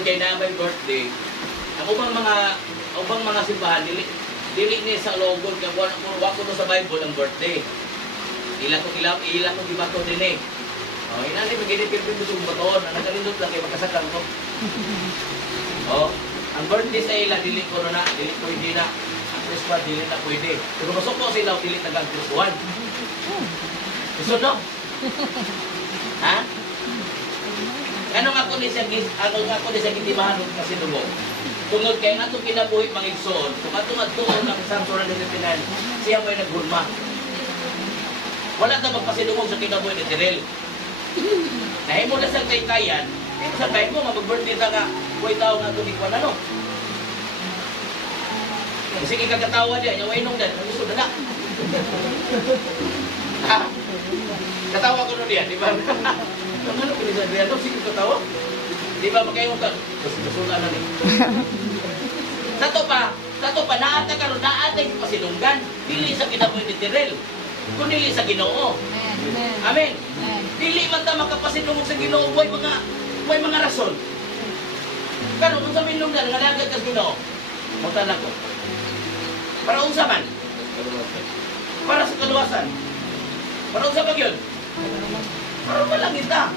Tungod kay na may birthday, ang ubang mga simbahan, dili ni sa logon, kaya wako no sa Bible ang birthday. Ila ko gibato din eh. Oh, inani magiging yung baton, ang nakalindot lang kay makasakal ko. Oh, ang birthday sa ila, dili ko na, dili ko hindi na. Ang Christmas, dili na pwede. Pero masok ko sila, dili tagang Christmas. Gusto no? Ha? Ano nga ko ni sa kitibahan ng kasinubong? Tungod kay nga itong kinabuhi mga igsoon, kung ato-atoon ang santuran ng Pilipinas, siya may naghulma. Wala na magpasinubong sa kinabuhi ni Tirel. Dahil mo na sa kaykayan, hindi sa tayo mo, mag-birthday na nga, kuway tao nga ito ni Kwan ano. Sige kagatawa niya, yung wainong din, gusto na na. Ha? Katawa ko nun yan, di ba? Ano ko ni sa Adriano, sige katawa. Di ba magkayong ka? Kasula na ni. Sato pa, naata ka ron, naata yung pasinunggan. Dili sa kinabuhi ni Tirel, kundi sa Ginoo. Amen. Dili man ta makapasinungog sa Ginoo, may mga rason. Kano kung sa minunggan, ngalagad ka sa Ginoo, mutala ko. Para unsa man? Para sa kaluwasan. Para unsa ba yun? Para walang kita.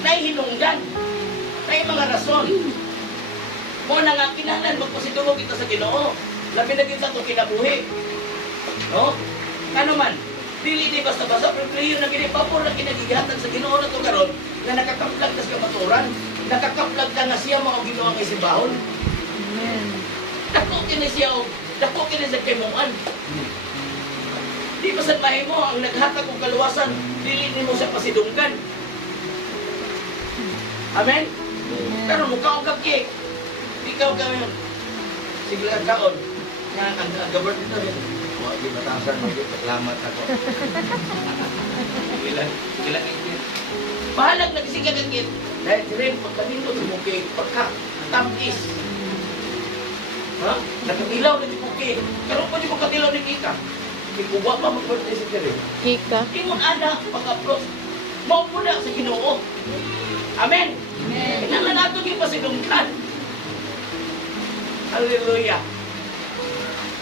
Naihinunggan. May mga rason. Muna nga, kinahanglan magpasidungog kita sa Ginoo. Labi na kita itong kinabuhi. No? Ano man, dili di basta-basta, pero clear na gini, papor na kinagigihatan sa Ginoo na ito karon na nakakaplag ka sa kamaturan, nakakaplag ka nga siya mga Ginoo ang isimbahon. Dako kini siya, dako kini sa kimuan. Di ba sa bahay mo, ang naghatag kong kaluwasan, dili ni mo siya pasidunggan. Amen? Pero mukha ang kaki. Ikaw ka yun. Sige lang kaon. Ang gabar dito rin. Huwag yung matasan mo yun. Salamat ako. Ilang ingit. Bahalag nagsika kagit. Dahil rin, pagkaninto sa mukhi, pagka-tampis. Ha? Nakakilaw na yung mukhi. Pero pa yung makatilaw ni Kika. Ikuwa pa mag-birthday si Kiri. Kika. Ingon anak, pag-approach. Maupo na sa Ginoo. Amen. Kailangan natin yung pasinungkan. Hallelujah.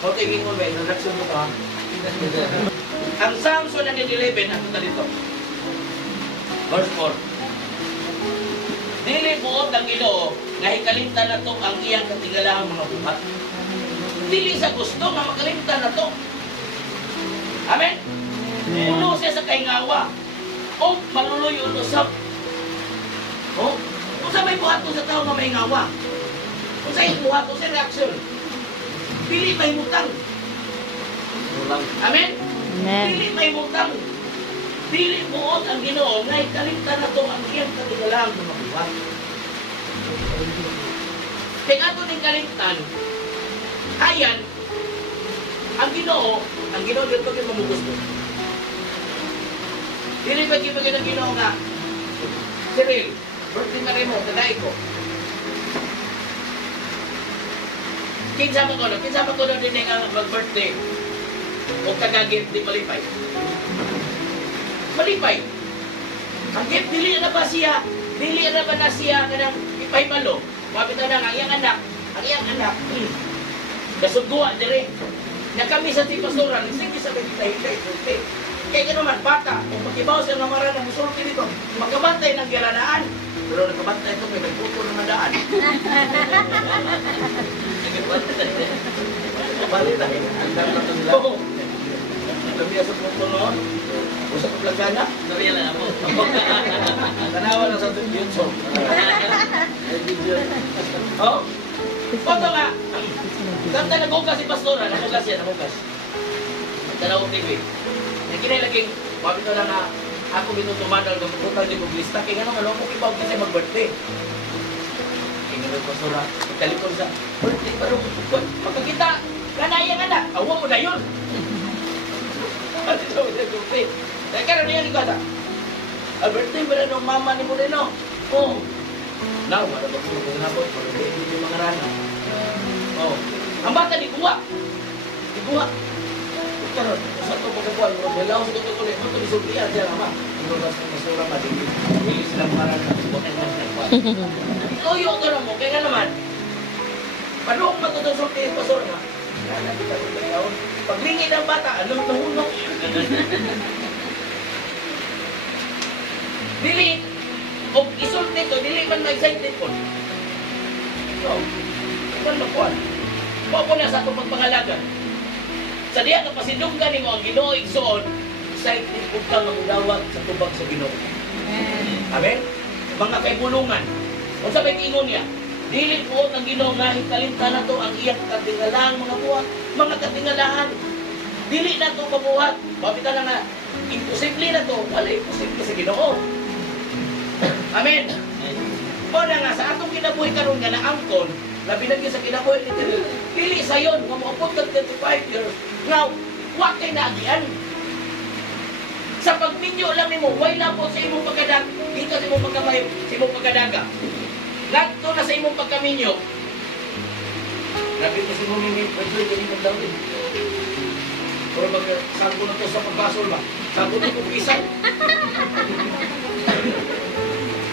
O tingin mo ba, introduction mo ba? Ang Psalms 111, ang ito dito. Verse 4. Dili buot ang Ginoo, nga hikalimtan na to ang iyang katigalaang mga buhat. Dili sa gusto nga makalimtan na to. Amen? Puno siya sa kaingawa. O maluluyo usap. O, kung sa may buhato sa tao na may ngawa, kung sa yung buhato sa reaksyon, pili may mutang. Amen? Pili may mutang. Pili buot ang Ginoo, ngay kalimtan na ito ang iyang katigalang ng mga buhat. Kaya ato ng kalimtan, ayan, ang Ginoo dito yung mamugusto. Dili ba kibagin ang Ginoo nga, Cyril, birthday na rin mo, taday ko. Kinsa mo ko na din nga mag-birthday. O kagagit, di malipay. Malipay. Ang gift, dili na ba na siya kanang ipahimalo. Mabita na ang iyang anak, kasugduwa dire. Na kami sa tipastoran, sige sa birthday. Kaya naman, bata, kung pag-ibaw siya ng marang ng musulti dito, magkabantay ng giranaan. Pero nakabantay ito, may nagputo na madaan. Nagkabantay. Oo. Lumiya sa puto noon. Usap ang plagana. Lumiya lang ako. Tanawa na sa YouTube. Oo. Foto nga. Kanta nag-ugas si Pastora. Nag-ugas yan, nag-ugas. Tanawang TV. Nakinilaging, wabit na lang na ako minutumanal ng putal di buglista. Kaya nga naman, kung ibaw kasi mag-birthday. Kaya nga Pastora, magkalikon sa birthday. Pero pagkakita, kanayang anak, awa mo na yun. Kaya ka na yan, ikaw ang birthday ba na ng mama ni Moreno? Oo. Now, wala ba kung nabot? Pero hindi yung mga rana. Oo. Ang bata, di kuha. Di kuha. Karon, sa ito pagkakuhan, wala ko sa tutuloy. Ito, isultiyan siya, ama. Ito, mas masura pa, hindi sila mga rana. tuyo to na mo, kaya nga naman, panong matutusulti yung pastor nga, paglingi ng bata, anong nahunong? Dili, o isulti to, dili man na-excited po. So, ito na po. Mo na sa itong pagpangalagan. Sa diya ka pasidunggan ni mo ang Ginoo igsoon, excited po ka magudawat sa tubag sa Ginoo. Amen? Mga kaibulungan. Kung sabi ingon niya, dili po ang Ginoo nga hikalimta na to ang iyang katingalahan mga buhat, mga katingalahan. Dili na to kabuhat. Babitan na nga, imposible na to, wala imposible sa Ginoo. Amen? O na nga, sa atong kinabuhi karon nga na angkon, na binagyan sa kinabuhi ni Tiril, pili sa yon, nga maupot ka 25 years, nga, huwag kay naagian. Sa pagminyo lang nimo, way na po sa imong pagkadag, dito sa imong pagkamayo, sa imong pagkadaga. Nagto na sa imong pagkaminyo. Nabi ko sa imong minyo, pwede yung mong dawin. Pero magsago na to sa pagbasol ba? Sago na kong isang.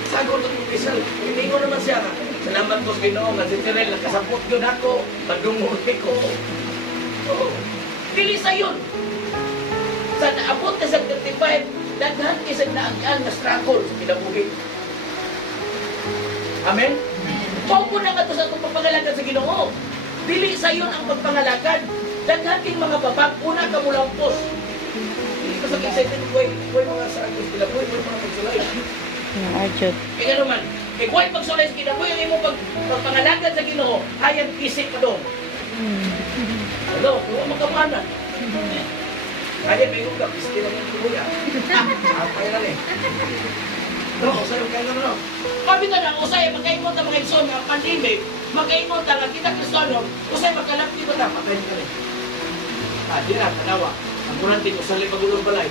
Sago na kong isang. Hindi ko naman siya ka. Salamat ko sa Ginoo nga si Tirel, nakasapot yun ako. Padungoy ko. Oh. Pili sa yun. Sa naabot na sa 35, daghan isang naagaan na struggle sa kinabuhi. Amen? Paupo na nga to sa itong pagpangalagan sa Ginoo. Dili sa yun ang pagpangalagan. Daghan king mga babag, una ka mula umpos. Hindi ko sa excited ko mga struggles kinabuhi, ko mga pagsulay. Arjot. Kaya naman, kuwa'y pagsulay sa kinabuhi, ang imong pagpangalagan sa Ginoo, hayang kisik ka doon. Hello, huwag magkamanan. Kaya may huwag ka, pisti lang yung kibuya. Apay lang eh. No, usay yung kaya naman. Kami ka na, usay, magkaimot ang mga igsoon, ang pandemic, magkaimot ang kita Kristiyano, usay magkalapti ba na, pakain ka rin. Di na, tanawa. Ang kurantin, usay lang pagulong balay.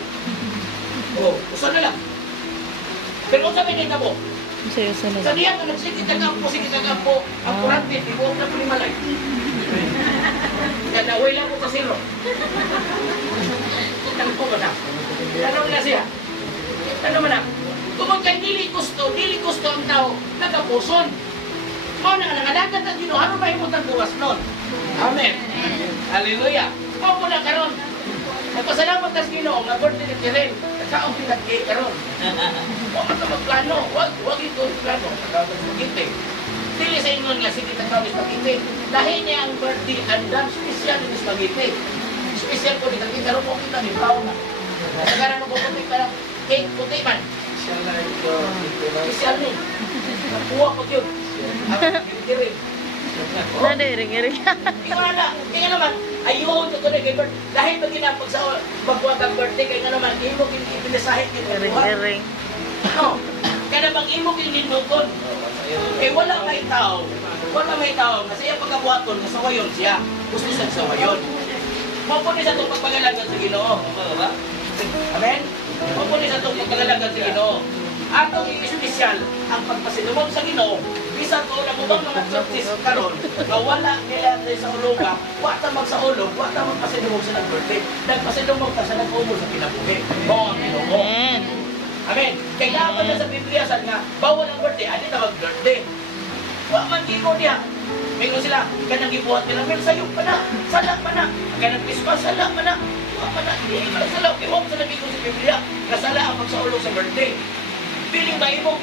Oo, usay na lang. Pero usay may kita mo. Usa-usa na Sa lang. diyan, sige tagampo, ang kurantin, di mo na po ni malay. Kaya naway lang ko sa zero. Ano po ba na? Ano na siya? Ano man na? Kung kay dili gusto ang tao, nagapuson. Kung nangalagan ang Ginoo, ano ba yung mutang bukas nun? Amen. Hallelujah. Kung po na karon, nagpasalamat na sa Ginoo, nga birthday ni Tirel, nagkaong pinag-gay karon. Huwag ka magplano, huwag ito plano, nagkawag mag-itik. Dili sa inyo nga, sige nagkawag mag-itik. Dahil niya ang birthday, andang special ni spaghetti. Special po, kita karon po kita ni Pao na. Nagkaroon mo po puti para cake puti man. Special ni. Nakuha ko yun. Ring. Nada, iring-iring. Kaya naman, ayun, ito na kay birthday. Dahil pag ginapag sa magbuwag ang birthday, kaya naman, imo ipinasahin yung magbuwag. Iring-iring. No, kaya bang imo kinindukon. Eh wala may tao. Wala may tao. Kasi yung pagkabuhaton, nasawayon siya. Gusto siya sawayon. Mapunin sa itong pagpagalagan sa Ginoo. Amen? Mapunin sa itong pagpagalagan sa Ginoo. Atong i-espesyal ang pagpasinumog sa Ginoo. Bisa ko na mubang mga churches karon na wala nila sa uluga, wata magsaulog, wata magpasinumog sa nag-birthday. Nagpasinumog ka sa nag-umol sa kinabuhi. Mo ang Ginoo. Amen. Amen. Kaya naman na sa Biblia sa nga, bawal ang birthday, ano na mag-birthday. Wa man gingon niya. Mayroon sila, kanang gibuhat nila, pero sayo pa na, salak pa na. Kanang Christmas, salak pa na. Wa pa na, hindi ka salak. Iwag sa nabigong sa Biblia, nasala ang pagsaulog sa birthday. Piling ba, imong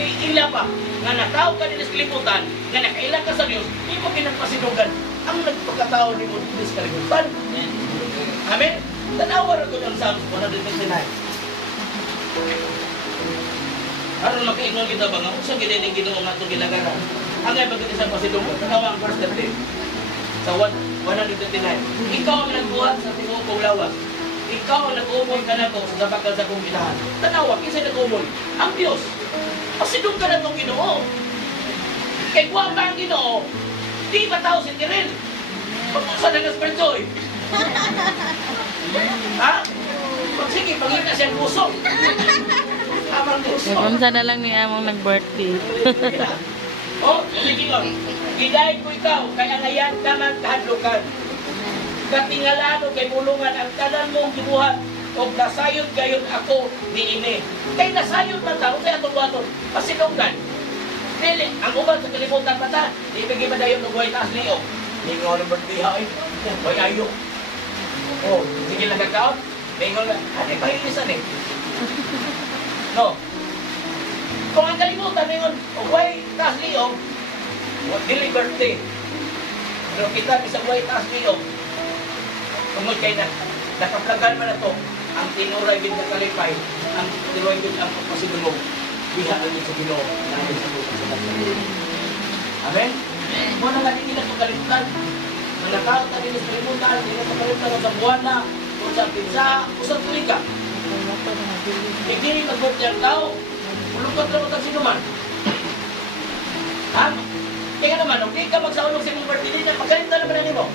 ila pa, nga nataw ka nila sa kalibutan, nga nakailan ka sa Diyos, imong pinagpasinugan, ang nagpagkatao ni mo sa kalibutan. Amen? Tanawa rin ko ng Psalms 159. Aron makaingon kita ba nga, kung sa giniling Ginoo nga itong gilagaran, ang ay pagkatisan pa si Dungo, tanawa ang verse 13. Sa 159. Ikaw ang nagbuhat sa tingong kong lawas. Ikaw ang nag-umoy ka na to sa bakal sa kong ginahan. Tanawa, kinsa nag-umoy? Ang Diyos. Pasidong ka na itong Ginoo. Kay kuha ba ang Ginoo? Di ba tao si Tirel? Pagpusa na ng Spiritoy. Ha? Sige, pangita siyang puso. Amang puso. Unsa na lang ni among nag-birthday. Oh, sige ko. Giday ko ikaw, kaya ngayon ka man kahadlukan. Katingalano kay bulungan ang tanan mong gibuhat o nasayod gayon ako ni ini. Kay nasayod man tao, kaya itong waton, pasinunggan. Dili, ang uban sa kalibutan pa ta. Ibigay ba dayon ng buhay taas liyo? Hindi nga ng birthday ha eh. Buhay ayo. Oh, sige lang kakaon. Bengon na. Ano yung pahilisan eh? No. Kung ang kalibutan, bengon, buhay taas liyo, dili birthday. Pero kita bisa buhay taas liyo. Tungod kay na, nakaplagan man na to, ang tinuray bin na kalipay, ang tinuray bin ang pasidungog. Diha ang sa Ginoo namin sa buhay sa Panginoon. Amen? Mo na nga nila itong kalimutan. Ang nakaot na nila sa kalimutan, nila sa kalimutan sa buwan na, kung sa pinsa, kung sa tuliga. Hindi mag-vote yung tao, ulukot lang ang sino man. Ha? Kaya naman, okay ka magsaulog sa mong birthday niya, magkalimta naman na mo.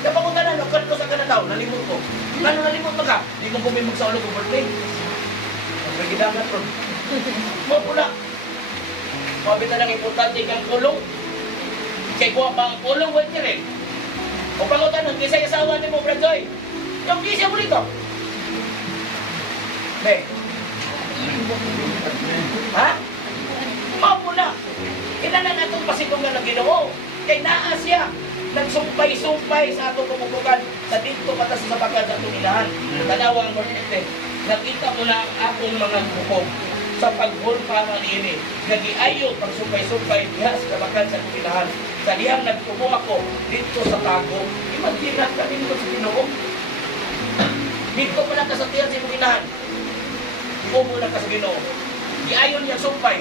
Kapag kung gano'n, ukad ko sa kanataw, nalimot ko. Gano'n nalimot mo ka? Hindi mo kung may magsaulog ang birthday. Nagidagat ron. Mo pula. Mabita lang importante kang kulong. Kaya kuha pa ang kulong, wait ka rin. O pangutan nun, kisa'y asawa ni mo, Brad Joy. Yung kisya mo dito. Be. Ha? Mo pula. Kinanan na itong pasilungan ng Ginoo. Kay naa siya. Nagsumpay-sumpay sa atong kumukukan. Sa dito patas sa sabagan sa atong inahan. Tanawang mornite. Nakita mo na ang akong mga bukog sa paghulpa ng ini. Nagiayo pag sumpay-sumpay diha sa kabakan sa kuminahan. Sa diyang nagtubo ako dito sa tago. Imaginan kami nito sa Ginoo. Dito pa lang kasatiyan sa kuminahan. Ubo lang ka sa Ginoo. Giayon niya sumpay.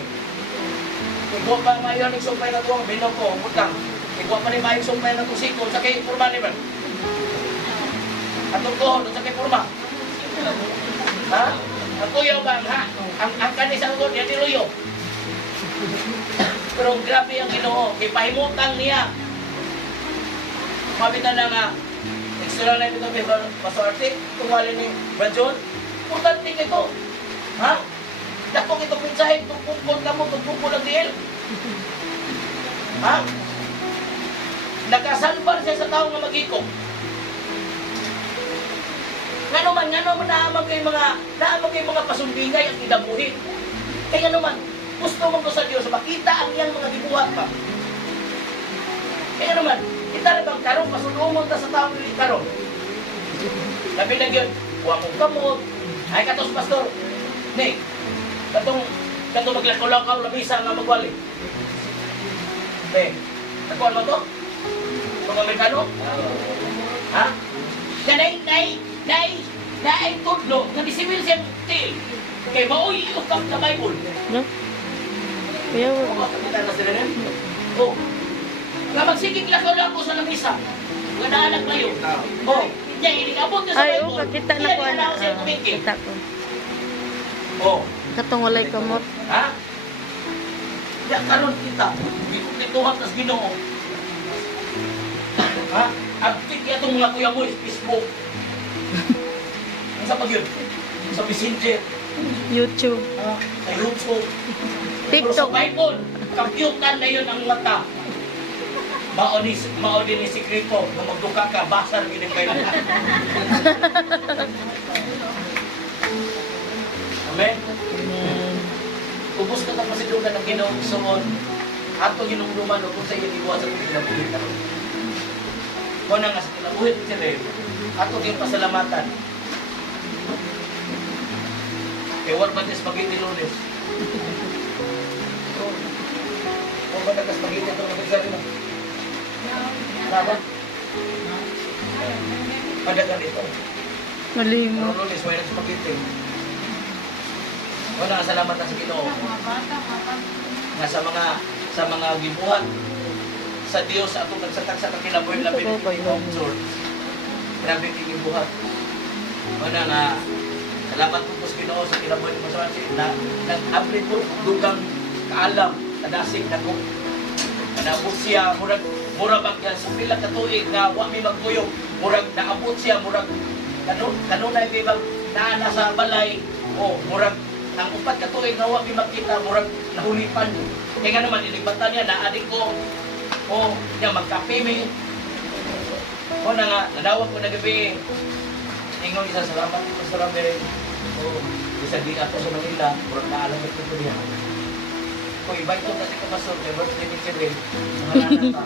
Igwa pa mayon ng sumpay na tuwang binoko, butang. Igwa pa rin mayong sumpay na itong sikol sa kay purma ni man. Atong kohon sa kay purma. Ha? Ang kuyaw ba? Ha? Ang kanisang God, yan niluyo. Pero grabe ang Ginoo. Ipahimutan niya. Mabitan na nga. Extra na ito kay Pastor Arte. Tungwalin ni Brajon. Importante ito. Ha? Dakong itong mensahe. Tungkong ka mo. Tungkong lang diil. Ha? Nakasalbar siya sa taong na mag-ikok. Ngano man naamag kay mga pasumbingay at idabuhin. Kaya naman, gusto mong ko sa Diyos, makita ang iyang mga gibuhat pa. Kaya naman, kita rin bang karong, masulungon ta sa taong nili karong. Labi na yun, huwag mong kamot. Ay, katos, pastor. Nek, katong maglakaw-lakaw, labisa nga magwali. Nek, nakuhan mo to? Itong Amerikano? Ha? Nay, tudlo, nga disibil siyang til. Kay maoy ukap sa Bible. No? Kuya, Oo, kapitan na sila rin. Oo. Nga magsiging lakaw-lakaw sa lamisa. Nga naanak na yun. Oo. Yan, inigabot niya sa ay, Bible. kakita na ko Yan, na. siya kumiki. Kita ko. Oo. Katong walay kamot. Ha? Ya, karon kita. Ituhat nas Ginoo. Ha? Aktif itong mga kuya mo, Facebook. Ang sa pag yun? Sa Messenger. YouTube. Sa YouTube. Pero sa TikTok. Bible, kakyutan na yun ang mata. Maoni ni sikreto. Kung magduka ka, basar yun yung Bible. Amen? Ubus ka na pasilugan ng Ginoo suon. Ato ginungduman o kung sa iyo ibuhat sa kinabuhi na. Kung nga sa kinabuhi sila, ato pasalamatan. Kaya war ba spaghetti lunes? Kung ba spaghetti ito nagagari mo? Naba? Padagan ito. Malimo. Pero lunes, may spaghetti. Wala, salamat na sa Ginoo. Nga sa mga gibuhat sa Dios atong nagsatag sa kinabuhi labi ng Church. Grabe kay gibuhat. Wala nga salamat po sa Ginoo sa kinabuhi ni Pastor na nag-abli po dugang kaalam kadasig nako. Naabot siya murag bagyan sa pila ka tuig nga wa mi magkuyog. Murag naabot siya murag kanunay may naa sa balay o murag ang upat ka tuig na wa mi makita murag nahulipan. Kaya nga naman ilibatan niya na adik ko niya magkape mi. O na nga nadawat ko na gabi. Ingon isa salamat ko sa Ramire. Isa di ato sa Manila murag naalam ko diha. ko, invite ko kasi kapasol, kay birthday ni Cyril. Makarana ta.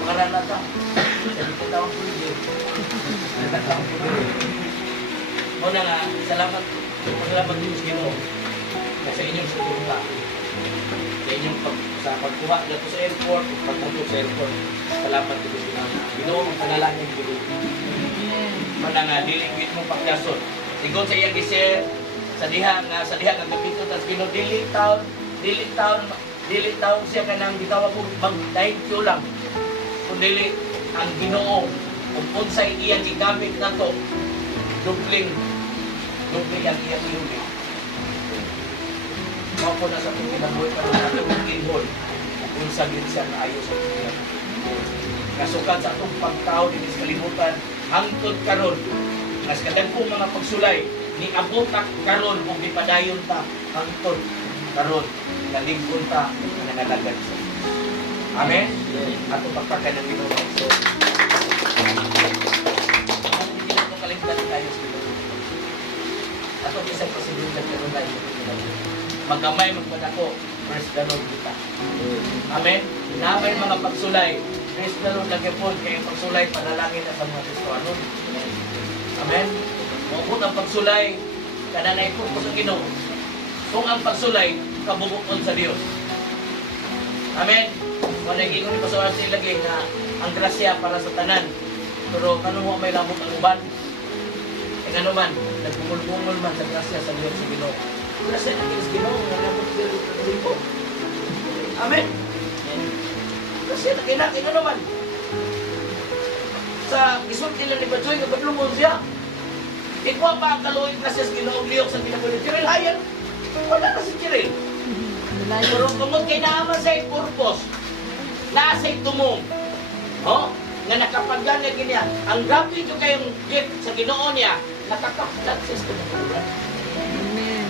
Makarana ta. Sabi ko tawang pwede. Tawang pwede. Muna nga, salamat din sa Ginoo. Sa inyong suporta. Sa inyong pagkuha dito sa airport, pagpunto sa airport. Salamat din sa Ginoo. Ginoo, magpanalangin ko. Muna nga, dilingwit mong pagkasol. Sigon sa iyang gisir, sa diha nga kapito, tapos Ginoo, dili taon siya ka nang gitawag mo, mag-thank you lang. Kung dili, ang Ginoo, kung unsay iyang gigamit na to, dupling ang iyang ihuli. Mao po na sa pagkinabuhi pa rin natin ang inhol, kung unsa din siya na ayos sa iyang. Kasukat sa itong pagtao din sa kalibutan, hangtod karon, nas kadagkong mga pagsulay, ni abotak karon kung ipadayon ta, hangtod karon, nalingkon ta, nangalagad sa Diyos. Amen? Ato pagpakan ng Ginoo. So, hindi natin kalimtan tayo sa Ginoo. Ato isang presidente karon tayo. Magamay magpadako, praise the Lord kita. Amen? Namay mga pagsulay, praise the Lord lagi po, kaya pagsulay, panalangin na sa mga Kristoano. Amen? Mukot ang pagsulay, kananay po sa Ginoo. Kung ang pagsulay, kabubukon sa Diyos. Amen? Kung naging ni Pastor Arce lagi na ang grasya para sa tanan. Pero kanong mo may lamot ang uban? E nga naman, nagpumul-pumul man sa grasya sa Diyos sa Ginoo. Grasya na kinis Ginoo, nga lamot sa Ginoo. Amen? Grasya na kinaki nga naman. Sa isun nila ni Bachoy, kabatlumon siya. Ikaw pa ang kaluhin grasya sa Ginoo, liyok sa Ginoo. Cyril Hayan, wala na si Cyril. Pero kumot kay naman sa purpose, nasa tumong. Oh, nga nakapagdanag niya. Ang grabe ko kayong gift sa Ginoo niya, nakakapagdan sa Ginoo. Amen.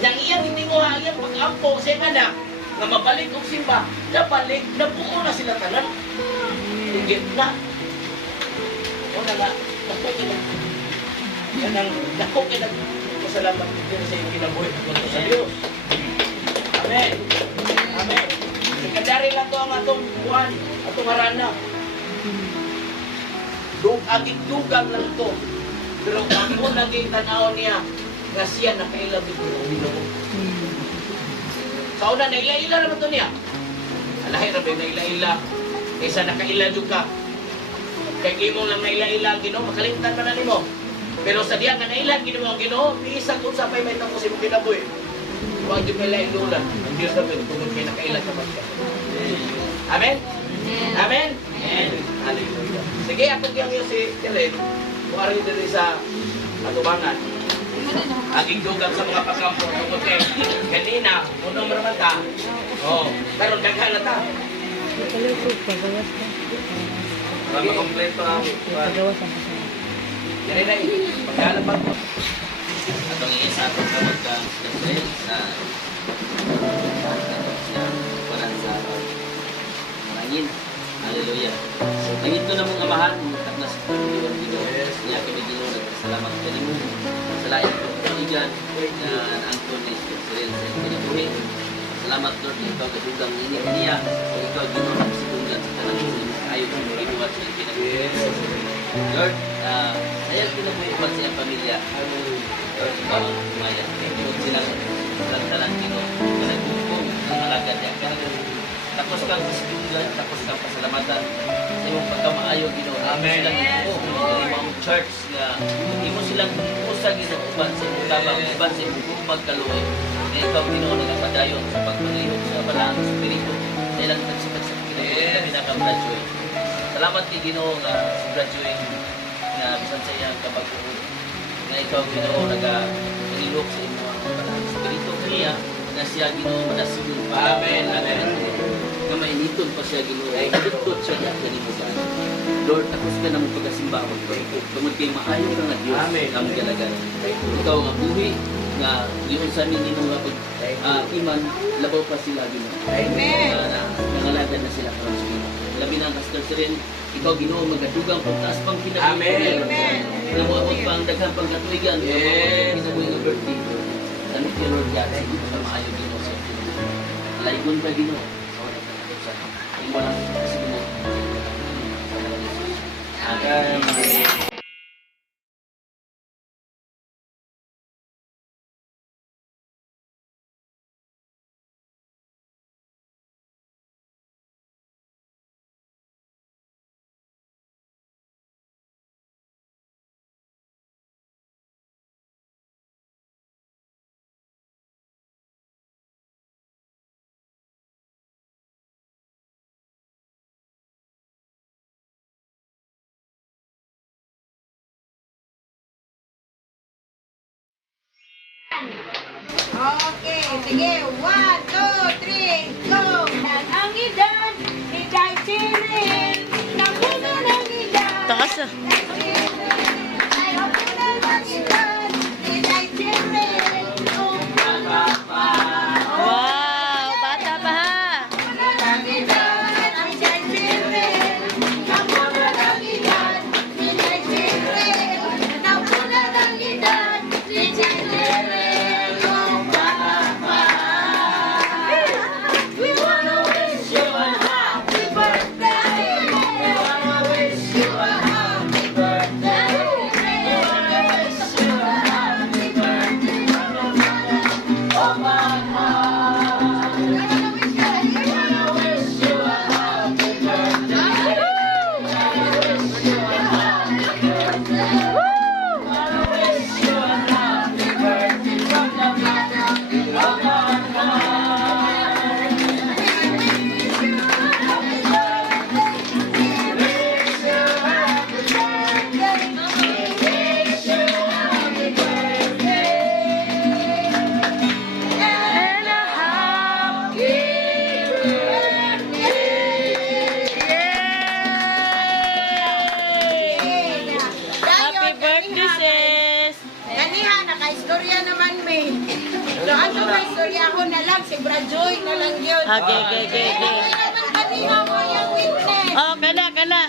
Yang iyang hindi mo iyang pag-ampo sa anak, nga mabalik og simba, nabalik, nabuo na sila tanan. Higit na. O na nga, nakoy na. Yan ang nakoy na. Pasalamat din sa iyong kinabuhi sa Diyos. Amen. Amen. Ikadari lang to ang atong buwan, atong harana. Agig-dugang lang to. Pero ang unang tanaw niya, nga siya nakailabit ng Ginoo. Sa una, naila-ila naman to niya. Alahi rabi, naila-ila. Kaysa nakaila ka. Kaya imo lang naila-ila ang Ginoo, makalimtan pa na nimo. Pero sa diya nga nailan, Ginoo ang Ginoo, isang kung sa pa'y may tapos imong kinabuhi. Huwag yung may lain-lulan. Ang Diyos na pwede kung kayo nakailan ka siya. Amen? Amen? Amen. Hallelujah. Sige, akong kiyang yun si Karen. Kung arin din sa atubangan. Aging dugang sa mga pagkampo. Tungkol kay kanina, unang maramata. Oh, pero daghan na ta. Pagawas ka. Para makompleto ang Pagawas ang kasama. yan na pagkalabag mo. Atong isa atong kamot ka sa walang sa marangin. Hallelujah. Nangito na mong amahan, taknas ko yung Ginoo. Niya kami Ginoo nagpasalamat ka nimo. Sa lain ko kaibigan na angkon ni Cyril sa kinabuhi. Salamat Lord na ikaw kadugang ini kaniya. Kung ikaw Ginoo nagsibulan sa kanang ayo ng ginuwat sa kinabuhi. Lord, saya kinabuhi pa sa pamilya. Lord, ikaw ang umaya. Ikaw sila lantaran Ginoo. Kanagpupong ang alagad niya. Tapos kang kasidungan, tapos kang pasalamatan sa iyong pagkamaayo, Ginoo. Amen. Silang imong church nga imo silang usa Ginoo uban sa imong tabang, uban sa imong pagkaluoy. Na ikaw Ginoo nagapadayon sa pagpalihok sa balang espiritu sa ilang pagsikat sa Ginoo na pinaka-graduate. Salamat kay Ginoo nga sa graduate nga bisan sa iyang kabag-uod. Na ikaw Ginoo nagapalihok sa imong balang espiritu kaniya na siya Ginoo madasigol pa. Amen. Amen. Nga mainiton pa siya Ginoo ay kadugtod siya na kanimugan. Lord, tapos ka na mong pagkasimbahon. Tungod kay maayo ka nga Diyos Amen. ang galagan. Ikaw nga buhi nga diyon sa amin Ginoo nga iman labaw pa sila Ginoo. Amen. Nangalagan na sila karon sa Ginoo. Labi na ang Pastor Siren, ikaw Ginoo magadugang pagtaas pang kinabuhi. Amen. Namuabot pang daghang pangkatuigan. Yes. Kinabuhi nga birthday. Thank you Lord yan, siguro sa maayo Ginoo sa Laygon ka Ginoo. Sa wala ka sa imo lang sa Ginoo. Amen. Okay, sige. 1, 2, 3, go! Ang idan, iday chirin, napuno ng idan. Takas ah. Ay, napuno ng idan, iday chirin, Wow, bata pa ha. ng idan, iday chirin, napuno ng idan, iday chirin, napuno ng idan, iday chirin, We wanna wish you a happy birthday. We wanna wish you a happy birthday. We wanna wish you a happy birthday. Oh my heart. We wanna wish you a happy birthday. We wanna wish you a happy birthday. We wanna wish you a happy birthday from the bottom of our heart. Happy birthday, sis. Kaniha, naka-istorya naman may. So, ato may istorya ako na lang, si Brajoy na lang yun. Okay, okay, okay, okay. Kami naman kaniha mo yung witness. Oh, kana.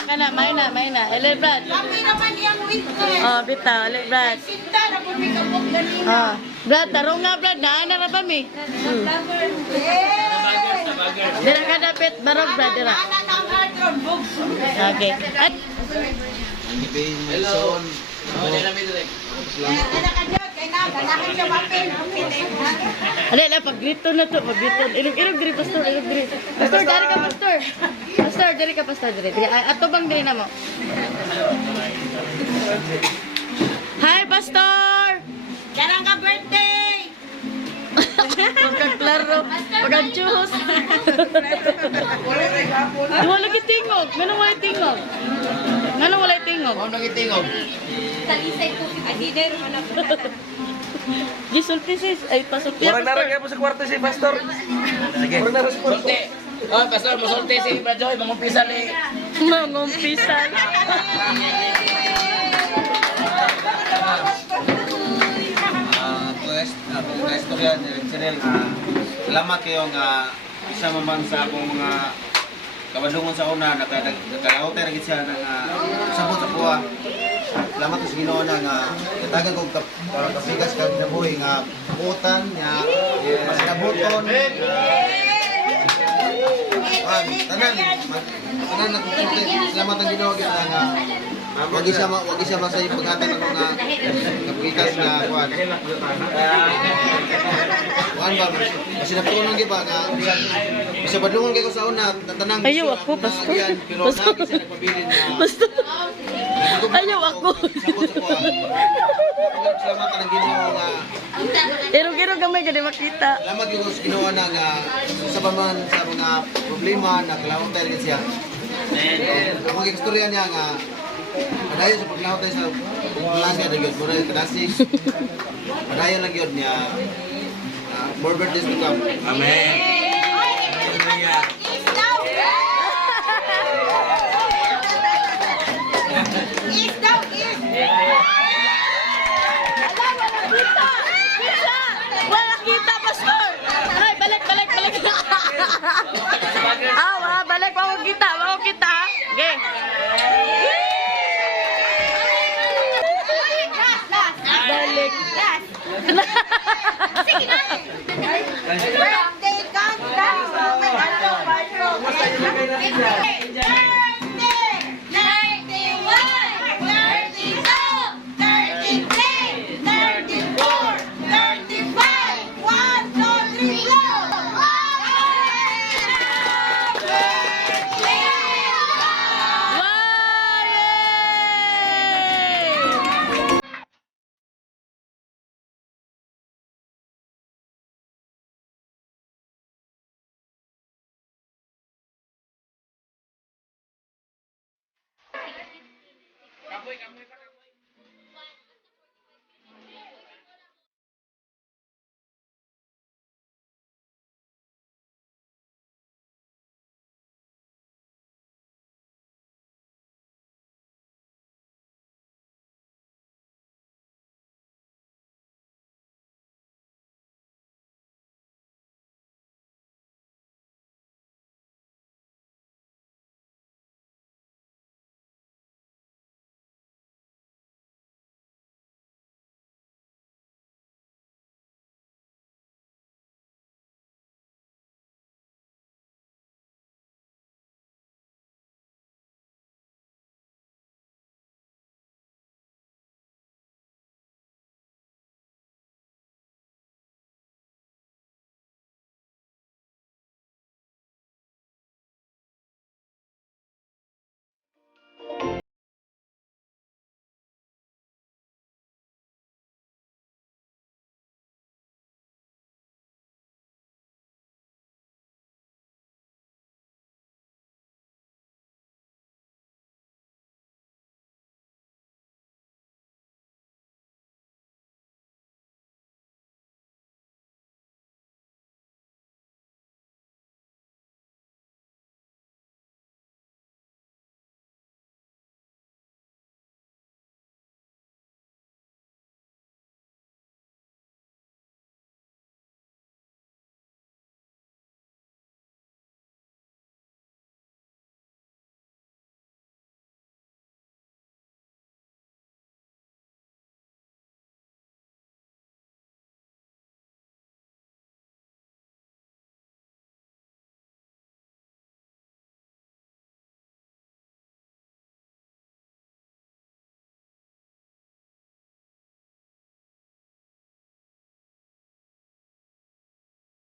May na. Ele, Brad. Kami naman yung witness. Oh, bitaw. Ele, Brad. Sinta na kung may kapok kanina. Oh. Brad, tarong nga, Brad. Naana na ba, mi? Dira ka dapit. Barog, Brad, dira. Ana ng hardron, books. Okay. Ay, Hello. Oh, dala mi dire. Ana ka dyan, kay na, ganahan siya mapin. ala, pag-grito na to. Pag-grito. Ilog diri, pastor. Ilog diri. Pastor, dari ka, pastor. Pastor, dari ka, pastor. Diri. Ato bang diri na mo? Hi, pastor! Karang ka birthday! Pagkaklaro. Pagka-juice. Wala lagi tingog. Ganun wala tingog. Ganun wala tingog. Ano ngitingog? Gisulti sis. Ay, pasulti. Orang naragay po sa kwarto si Pastor. Sige. Orang naragay po. Sulti. Oh, pastor, musulti si Brajoy, mangumpisan ni. Mangumpisan. Mga istorya ni Channel. Salamat kayo nga isa man sa akong mga kabadungon sa una nakalahote ra gid siya nang sabot sa kuha. Salamat sa Ginoo na nga katagan kog kapigas kag nabuhi nga utan nya masinabuton. Tanan nakukulit. Salamat ang Ginoo gyud nga wag isa masay paghatag ng mga kapigas na kuan. Kuan ba kasi napunon gyud ba nga bisa badlungon kay ko sa una tatanang Ayaw ako, Pastor. pero na kasi nagpabilin na Basta. Ayaw ako. salamat ang Ginoo nga Irog-irog gamay ka di makita. salamat gyud sa Ginoo na nga sa paman sa mga problema naglawon tayo siya. Ang mga istorya niya nga padayon sa paglawon tayo sa klase na gyud mura kadasig. Padayon lang gyud niya. More birthdays to come. Amen. Is daw! Is daw, is! Wala kita, pastor. Ay, balik. Balik pa kita. Okay. Balik. Birthday Kapoy, kapoy.